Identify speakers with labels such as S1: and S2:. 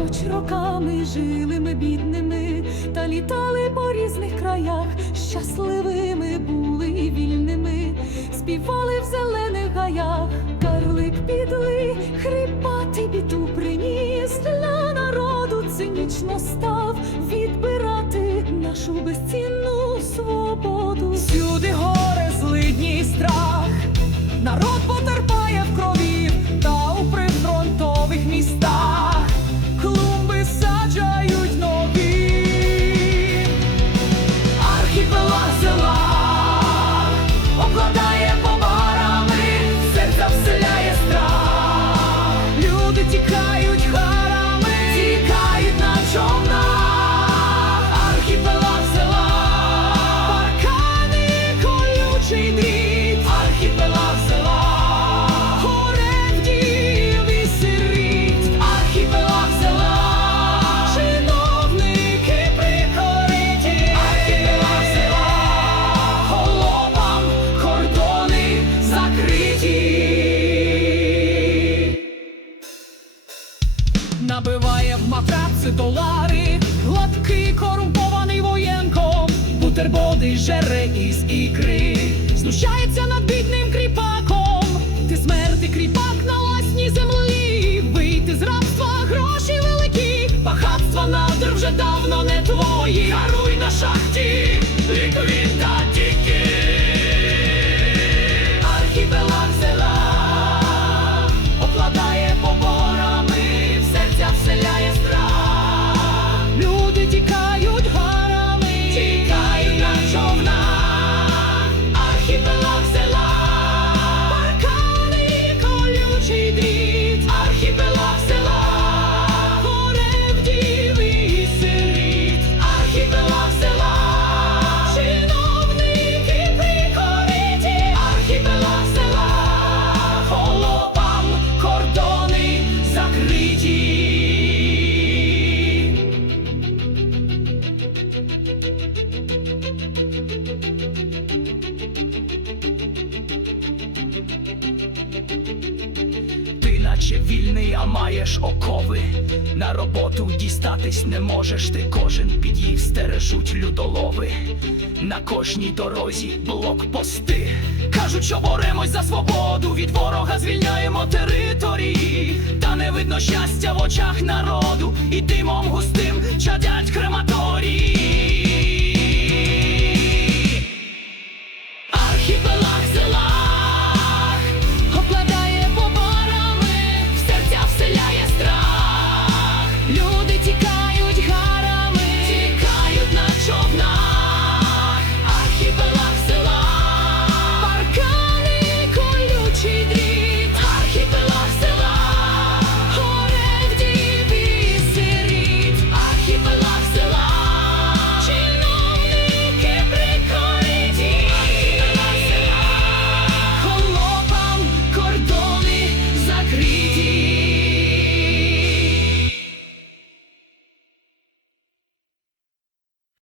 S1: Поруч роками жили ми бідними, та літали по різних краях, щасливими були і вільними, співали в зелених гаях, карлик підлий, хрипати біду приніс для народу цинічно став відбирати нашу безцінну свободу. Всюди горе, злидні і страх, народ архіпелаг села, горе вдів і сиріт, села, чиновники прикориті, архіпелаг села, холопам кордони закриті. Набиває в матраци долари, гладкий корумпований воєнком, бутерброди жере із ікри, знущається над бідним кріпаком, ти смерти кріпак на власній землі, вийти з рабства, гроші великі, багатства надр вже давно не твої, наче вільний, а маєш окови. На роботу дістатись не можеш, ти кожен під'їзд стережуть людолови. На кожній дорозі блокпости. Кажуть, що боремось за свободу, від ворога звільняємо території. Та не видно щастя в очах народу, і димом густим чадять крематорії. see.